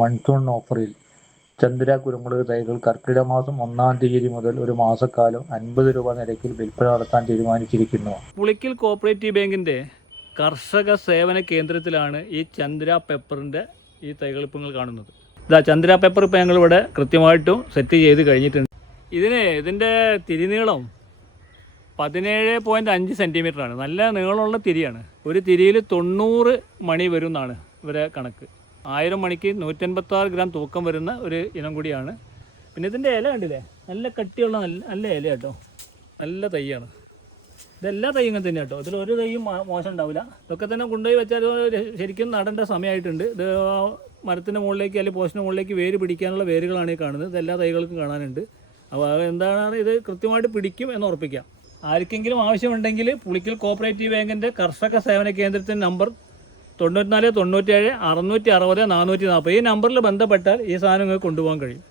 Monsoon ഓഫറിൽ ചന്ദ്ര കുരുമുളക് തൈകൾ കർക്കിടക മാസം 1-ാം തീയതി മുതൽ ഒരു മാസക്കാലം 50 രൂപ നിരക്കിൽ വിൽപ്പന നടത്താൻ തീരുമാനിച്ചിരിക്കുന്നു. പുളിക്കൽ കോഓപ്പറേറ്റീവ് ബാങ്കിൻ്റെ കർഷക സേവന കേന്ദ്രത്തിലാണ് ഈ ചന്ദ്ര പെപ്പറിൻ്റെ ഈ തൈകൾ ഇപ്പോൾ നിങ്ങൾ കാണുന്നത്. ഇതാ ചന്ദ്ര പെപ്പർ ഇപ്പോൾ ഞങ്ങളിവിടെ കൃത്യമായിട്ടും സെറ്റ് ചെയ്ത് കഴിഞ്ഞിട്ടുണ്ട്. ഇതിൻ്റെ തിരിനീളം 17.5 സെൻറ്റിമീറ്ററാണ്. നല്ല നീളമുള്ള തിരിയാണ്. ഒരു തിരിയിൽ 90 മണി വരും എന്നാണ് ഇവരെ കണക്ക്. 1000 മണിക്ക് 186 ഗ്രാം തൂക്കം വരുന്ന ഒരു ഇനം കൂടിയാണ്. പിന്നെ ഇതിൻ്റെ ഇല കണ്ടില്ലേ, നല്ല കട്ടിയുള്ള നല്ല ഇല കേട്ടോ, നല്ല തൈയാണ്. ഇതെല്ലാ തൈ ഇങ്ങനെ തന്നെ കേട്ടോ, ഇതിലൊരു തൈയും മോശം ഉണ്ടാവില്ല. ഇതൊക്കെ തന്നെ കൊണ്ടുപോയി വെച്ചാൽ ശരിക്കും നടേണ്ട സമയമായിട്ടുണ്ട്. ഇത് മരത്തിൻ്റെ മുകളിലേക്ക് അല്ലെങ്കിൽ പോസ്റ്റിൻ്റെ മുകളിലേക്ക് വേര് പിടിക്കാനുള്ള വേരുകളാണ് ഈ കാണുന്നത്. ഇതെല്ലാ തൈകൾക്കും കാണാനുണ്ട്. അപ്പോൾ എന്താണ് ഇത് കൃത്യമായിട്ട് പിടിക്കും എന്ന് ഉറപ്പിക്കാം. ആർക്കെങ്കിലും ആവശ്യമുണ്ടെങ്കിൽ പുളിക്കൽ കോഓപ്പറേറ്റീവ് ബാങ്കിൻ്റെ കർഷക സേവന കേന്ദ്രത്തിൻ്റെ നമ്പർ 94 97 660 440 ഈ നമ്പറിൽ ബന്ധപ്പെട്ടാൽ ഈ സാധനം നിങ്ങൾക്ക് കൊണ്ടുപോകാൻ കഴിയും.